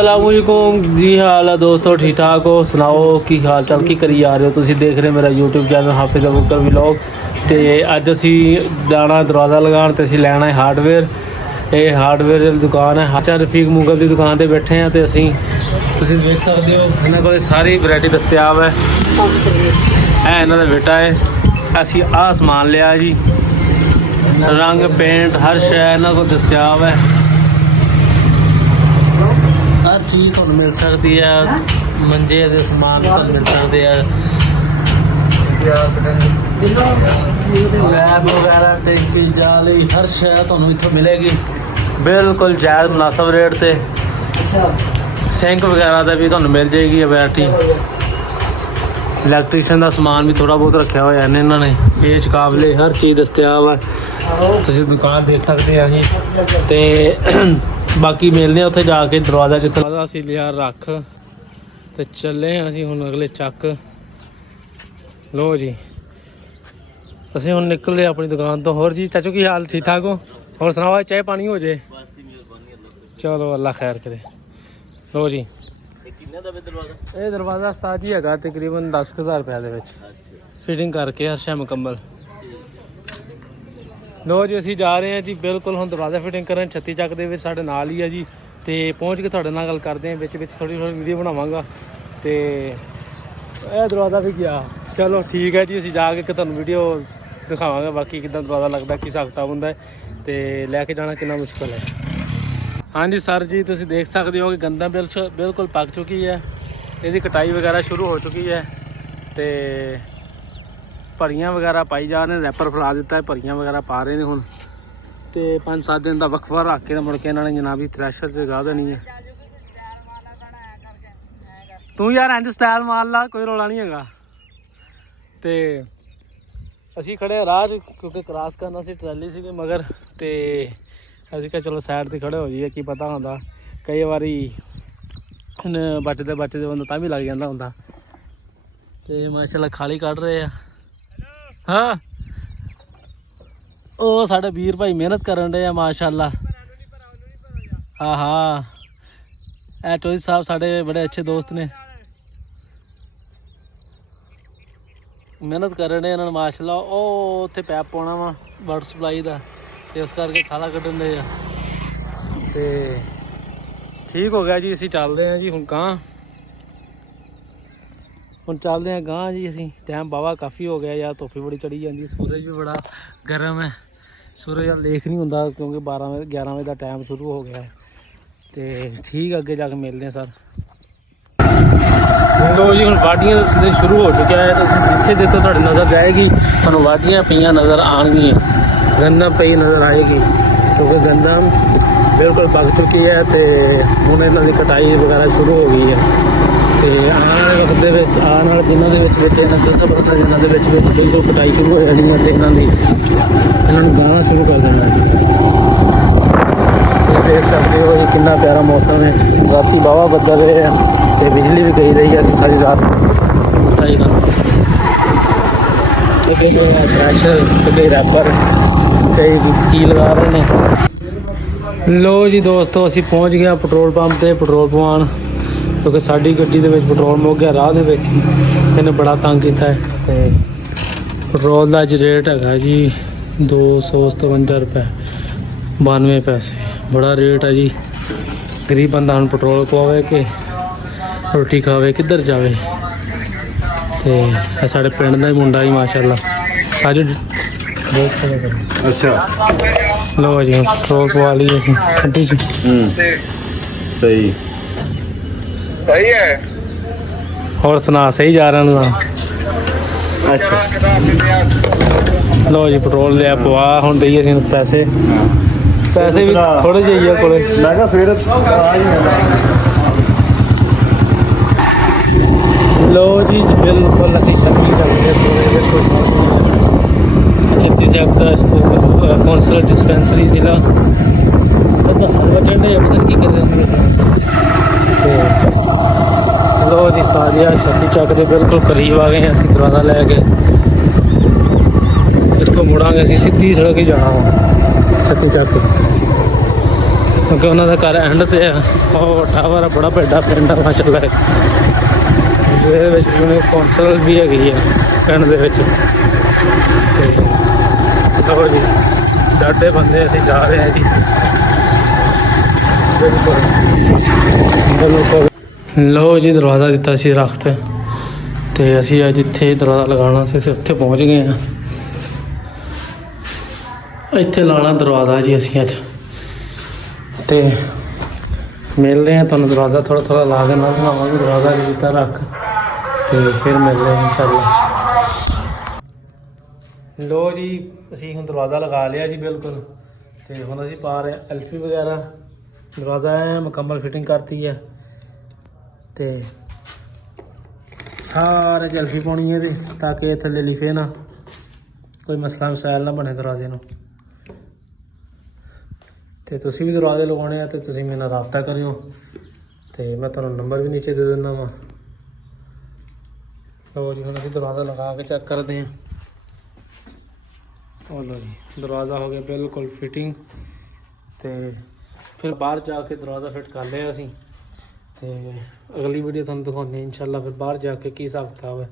अस्सलामुअलैकुम जी हाल है दोस्तों, ठीक ठाक हो? सुनाओ की हाल चाल, की करी जा रहे हो? तुसीं देख रहे मेरा यूट्यूब चैनल हाफिज़ अबूबकर व्लॉग। तो अज असी जाना दरवाज़ा लगान, तो असी लैना है हार्डवेयर। ये हार्डवेयर की दुकान है, हाचा रफीक मुगल की दुकान पर बैठे हैं। तो असी तुसीं देख सकते हो इन्होंने को सारी वैरायटी दस्तियाब है। इन्हों का बेटा है। असी आ समान लिया जी, रंग पेंट हर शै इन्हों को दस्तियाब है। हर चीज़ तुहानूं मिल सकती है, मंजे के समान तुहानूं मिल सकते हैं, लैब वगैरह टेंकी जाली हर शै तुहानूं इत्थों मिलेगी बिल्कुल जायज़ मुनासब रेट ते। सिंक वगैरह का भी तुहानूं मिल जाएगी वैरायटी। इलैक्ट्रीशियन का समान भी थोड़ा बहुत रखा हुआ है इन्होंने, पेच काबले हर चीज़ दस्तियाब है। तुसीं दुकान देख सकते हैं जी। तो बाकी मिलने उत्थे जाके दरवाज़ा जितना असी लिया रख, तो चले असी हुण अगले चक। लो जी असी हुण निकले अपनी दुकान तो। होर जी चाचू की हाल, ठीक ठाक हो? और सुनाओ, चाय पानी हो जाए? चलो अल्लाह खैर करे। लो जी ये दरवाज़ा उस्ताद जी है तकरीबन 10,000 रुपये फिटिंग करके हर शै मुकम्मल। लो जी असी जा रहे हैं जी बिल्कुल हम दरवाज़ा फिटिंग करन छत्ती चक के साढ़े नाल ही है जी। तो पहुँच के थोड़े नाल गल करते हैं, बिच थोड़ी थोड़ी वीडियो बनावांगा। तो यह दरवाज़ा भी गया। चलो ठीक है जी, असी जाके तुहानूं वीडियो दिखावांगे बाकी कितना दरवाज़ा लगता, की हिसाब किताब हुंदा है, तो लैके जाना कितना मुश्किल है। हाँ जी सर जी, तुसीं देख सकते हो कि गंदा बिल्कुल पक चुकी है, इसकी कटाई वगैरह शुरू हो चुकी है। तो भरियां वगैरह पाई जा रहे हैं, रैपर फड़ा दिता है, भरियां वगैरह पा रहे हैं हुण। तो 5-7 दिन का वक्फा रख के मुड़ के इन्होंने जनाबी थ्रैशर से गा देनी है। तू यार इंज स्टाइल मार ला, कोई रौला नहीं है। तो असी खड़े राह क्योंकि क्रॉस करना सी ट्रैली सी मगर, तो असी कहा चलो साइड से खड़े हो जाइए, की पता होंदा कई बारी बचते बंदा तां भी लग जाता होंदा। तो माशाल्लाह खाली कढ़ रहे हैं। हाँ ओ साढ़े वीर भाई मेहनत करन रहे हैं माशाल्लाह। हाँ हाँ ए चौधरी साहब साढ़े बड़े अच्छे दोस्त ने, मेहनत कर रहे हैं माशाल्लाह। ओ उत्थे पैप पाना वा वाटर सप्लाई का, तो इस करके खाला कड्ढन दे आ। तो ठीक हो गया जी, असी चलते हैं जी हुण गांह। हुण चलते हैं गांह जी असी। टाइम बावा काफ़ी हो गया यार, धुप्प बड़ी चढ़ी जाती, सूरज भी बड़ा गर्म है। सूरज यार लेख नहीं होंदा क्योंकि 11 बजे का टाइम शुरू हो गया है। तो ठीक अगे जाके मिलते हैं सर। लो जी हुण वाढियां शुरू हो चुकिया है, तो जिथे देखो तुहाडी नज़र जाएगी तुहानूं वाढियां पईयां नज़र आउणगियां, गंदम पई नज़र आएगी क्योंकि गंदम बिल्कुल पक चुकी है। तो हुण इन्हां दी कटाई वगैरह शुरू हो गई है। तो आने वाले वक्त के आने वाले दिनों के दिनों के बिल्कुल कटाई शुरू हो जानी है। तो इन्होंने गाना शुरू कर देना है। देख सकते हो कि कितना प्यारा मौसम है। रात बावा बदल रहे हैं, तो बिजली भी गई रही है सारी रात कटाई का। थ्रैशर कई रैपर कई की लगा रहे हैं। लो जी दोस्तों असी पहुँच गए पेट्रोल पंप से पेट्रोल पवान, क्योंकि साड़ी गड्डी के पेट्रोल मुक गया राह के, इन्हें बड़ा तंग किया है। तो पेट्रोल का अज रेट है जी 257 रुपये 92 पैसे, बड़ा रेट है जी। गरीब बंदा हम पेट्रोल पवावे कि रोटी खावे किधर जावे। तो साढ़े पिंड का मुंडा ही माशाल्लाह अज अच्छा। लो जी पेट्रोल पवा ली असी गड्डी च। सही सही है। और सुना सही जा रहा ना? अच्छा लो जी पेट्रोल लिया पवा, हुण दईए असीं पैसे भी थोड़े ਜਿਹੇ ਕੋਲੇ। मैं कहा सवेरे लो जी बिल्कुल असी शक्ति करते छत्ती साहब का स्कूल कौंसल डिस्पेंसरी जिला ठंडे पता की कर। लो जी साजिया छत्ती चक के बिल्कुल करीब आ गए हैं। असीं दरवाज़ा लैके इत्थों मुड़ांगे, असीं सीधी सड़क ही जाना वा छत्ती चक। ਕਿਉਂਕਿ ਉਹਨਾਂ ਦਾ ਘਰ ਐਂਡ ਤੇ ਆ। ਉਹ ਟਾਵਰ ਬੜਾ ਵੱਡਾ ਪਿੰਡ ਆ ਮਾਸ਼ਾਅੱਲਾ। ਇਹਦੇ ਵਿੱਚ ਜਿਵੇਂ ਕੌਂਸਲ ਵੀ ਹੈਗੀ ਆ ਪਿੰਡ ਦੇ ਵਿੱਚ। ਤੇ ਲਓ ਜੀ ਸਾਡੇ ਬੰਦੇ ਅਸੀਂ ਜਾ ਰਹੇ ਹਾਂ ਜੀ। ਲਓ ਜੀ ਦਰਵਾਜ਼ਾ ਦਿੱਤਾ ਸੀ ਦਰਖਤ ਤੇ ਅਸੀਂ ਅੱਜ ਇੱਥੇ ਦਰਵਾਜ਼ਾ ਲਗਾਉਣਾ ਸੀ। ਅਸੀਂ ਉੱਥੇ ਪਹੁੰਚ ਗਏ ਹਾਂ। ਇੱਥੇ ਲਾਣਾ ਦਰਵਾਜ਼ਾ ਜੀ ਅਸੀਂ ਅੱਜ। ਤੇ ਮਿਲਦੇ ਹਾਂ ਤੁਹਾਨੂੰ ਦਰਵਾਜ਼ਾ ਥੋੜ੍ਹਾ ਥੋੜ੍ਹਾ ਲਾ ਕੇ ਨਾਲ ਬਣਾਵਾਂਗੇ ਦਰਵਾਜ਼ਾ ਜੀ ਤਾਂ ਰੱਖ ਤੇ ਫਿਰ ਮਿਲਦੇ ਹਾਂ ਇਨਸ਼ਾਅੱਲਾ। ਲੋ ਜੀ ਅਸੀਂ ਹੁਣ ਦਰਵਾਜ਼ਾ ਲਗਾ ਲਿਆ ਜੀ ਬਿਲਕੁਲ। ਤੇ ਹੁਣ ਅਸੀਂ ਪਾ ਰਹੇ ਐਲਫੀ ਵਗੈਰਾ। ਦਰਵਾਜ਼ਾ ਐ ਮੁਕੰਮਲ ਫਿਟਿੰਗ ਕਰਤੀ ਹੈ ਤੇ ਸਾਰੇ ਐਲਫੀ ਪਾਉਣੀ ਹੈ ਇਹਦੇ ਤਾਂ ਕਿ ਥੱਲੇ ਲਿਫੇ ਨਾ, ਕੋਈ ਮਸਲਾ ਮਸਾਇਲ ਨਾ ਬਣੇ ਦਰਵਾਜ਼ੇ ਨੂੰ। ਤੇ ਤੁਸੀਂ ਵੀ ਦਰਵਾਜ਼ੇ ਲਗਾਉਣੇ ਆ ਤੇ ਤੁਸੀਂ ਮੇਰੇ ਨਾਲ ਰਾਬਤਾ ਕਰਿਓ ਤੇ ਮੈਂ ਤੁਹਾਨੂੰ ਨੰਬਰ ਵੀ ਨੀਚੇ ਦੇ ਦਿੰਦਾ ਵਾ। ਲਓ ਜੀ ਹੁਣ ਅਸੀਂ ਦਰਵਾਜ਼ਾ ਲਗਾ ਕੇ ਚੈੱਕ ਕਰਦੇ ਹਾਂ। ਉਹ ਲਓ ਜੀ ਦਰਵਾਜ਼ਾ ਹੋ ਗਿਆ ਬਿਲਕੁਲ ਫਿਟਿੰਗ। ਤੇ ਫਿਰ ਬਾਹਰ ਜਾ ਕੇ ਦਰਵਾਜ਼ਾ ਫਿੱਟ ਕਰ ਲਿਆ ਅਸੀਂ ਤੇ ਅਗਲੀ ਵੀਡੀਓ ਤੁਹਾਨੂੰ ਦਿਖਾਉਂਦੇ ਹਾਂ ਇਨਸ਼ਾਅੱਲਾ। ਫਿਰ ਬਾਹਰ ਜਾ ਕੇ ਕੀ ਹਿਸਾਬ ਕਿਤਾਬ ਹੈ।